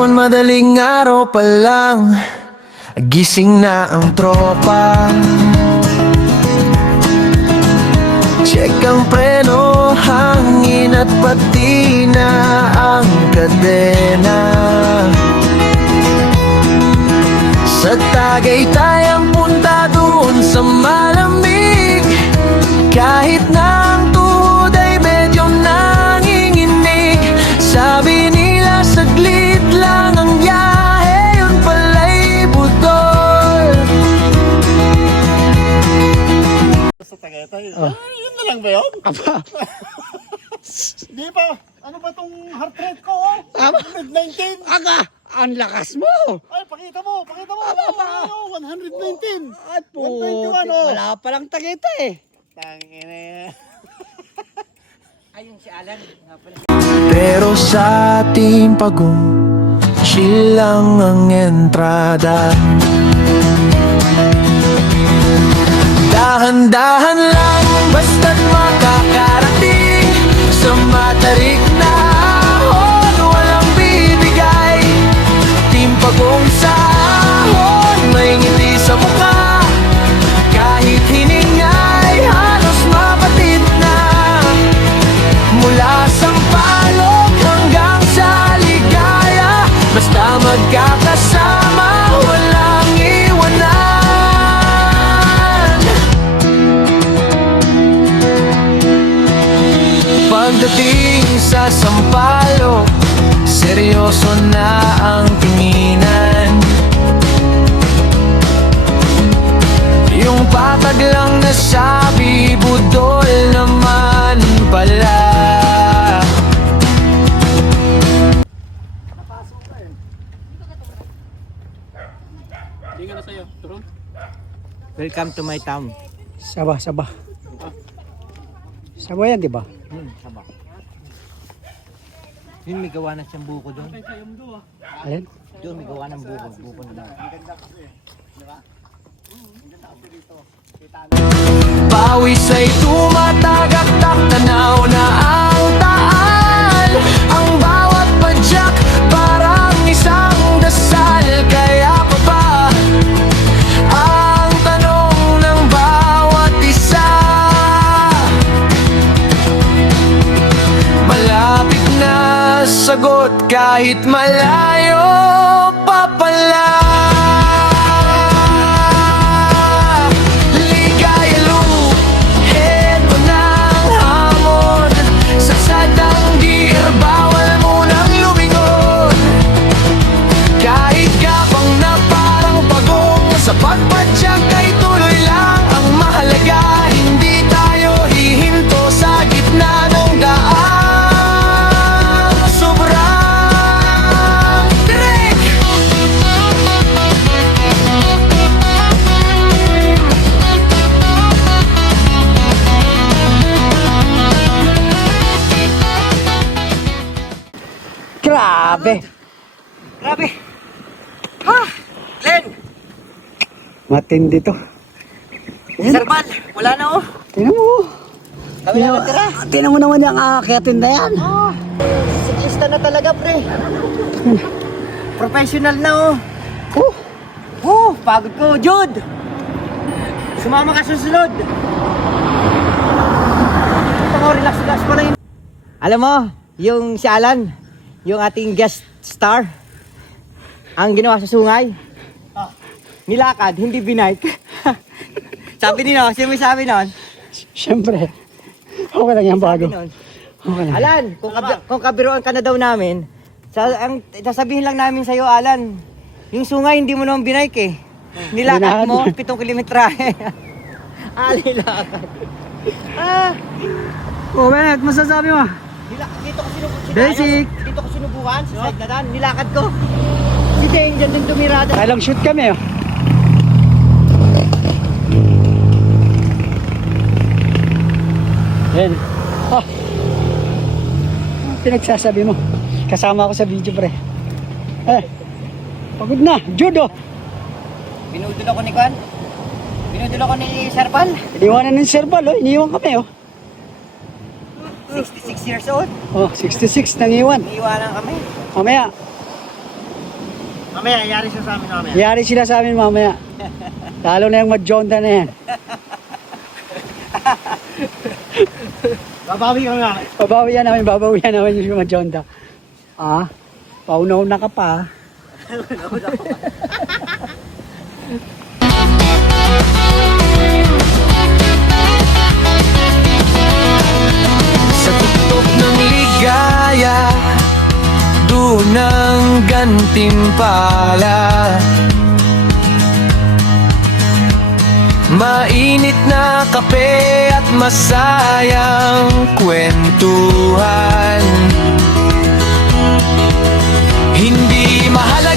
Bitawan madaling araw pa lang, gising na ang tropa. Check ang preno, hangin at pati na ang kadena. Sa Tagaytay ang punta doon sa malamig, kahit na ang tuhod ay medyo nanginginig. Sabi nila saglit lang ang biyahe, yun pala'y budol. Sa Tagaytay, yun na lang ba yun? Aba, Di ba? Ano ba tong heart rate ko? Oh? Aba. 119. aga, ang lakas mo. Ay, pakita mo. Oh, 119. At po, 121, oh. wala palang Tagaytay. Tangina. Ayun si Alan. Pero sa ating pagong, chill lang ang entrada. Dahan-dahan lang, basta't makakarating sa matarik na ahon, walang bibigay. Team Pagong sahon, may ngiti sa mukha, kahit hiningay, halos mapatid na. Mula Sampaloc hanggang sa Ligaya, basta magkakasama, walang iwanan. Pagdating sa Sampaloc, seryoso na ang tinginan. Yung patag lang na sabi, budol naman pala. Welcome to my town. Sabah. Sabah yan, di ba? Sabah. Yun may gawa na siyang buko doon. Alin? Doon may gawa ng buko na lang. Pawis ay tumatagaktak, tanaw na ang taal. Ang bawat padyak parang isang dasal. Kaya pa ba ang tanong ng bawat isa? Malapit na sagot kahit malayo pa pala. Sa pagpadyak ay tuloy lang ang mahalaga, hindi tayo hihinto sa gitna ng daan. Sobrang direk. Grabe. Ha! Len! Matindi to. Sir Val, wala na oh. Tingnan mo. Kami na natira. Tingnan mo naman yung aakyatin na yan. Siklista na talaga pre. Professional na oh. Pagod ko, Jude. Sumama ka susunod. Ito mo, relax pa rin. Alam mo, yung si Alan, yung ating guest star, ang ginawa sa sungay, nilakad, hindi binike. Sabi nino, sino may sabi nun? Siyempre. Okay lang yan bago. Okay lang. Alan, kung kabiruan ka na daw namin, sasabihin lang namin sa'yo, Alan, yung sungay hindi mo naman binike eh. Nilakad mo, 7 kilometrahe. Alilakad. Bennett, masasabi mo? Dito ko sinubukan. Basic. Dito ko sinubukan, sa side na daan, nilakad ko. Si Dane, dyan din tumirada. Kailang shoot kami, oh. Yan. Oh. Pinagsasabi mo. Kasama ako sa video, pre. Pagod na. Judo. Binudol ako ni Kwan. Binudol ako ni Sir Val. Iniwanan ng Sir Val, oh. Iniwan kami, oh. 66 years old. Oh, 66 nang iwan. Iiwanan kami. Mamaya. Mamaya, yari siya sa amin mamaya. Yari sila sa amin mamaya. Lalo na yung madjonda na yan. Babawi ka nga. Babawian namin yung madjonda. Ah, pauna-una ka pa. Sa tuktok ng ligaya, doon ang gantimpala. Mainit na kape at masayang kwentuhan. Hindi mahalaga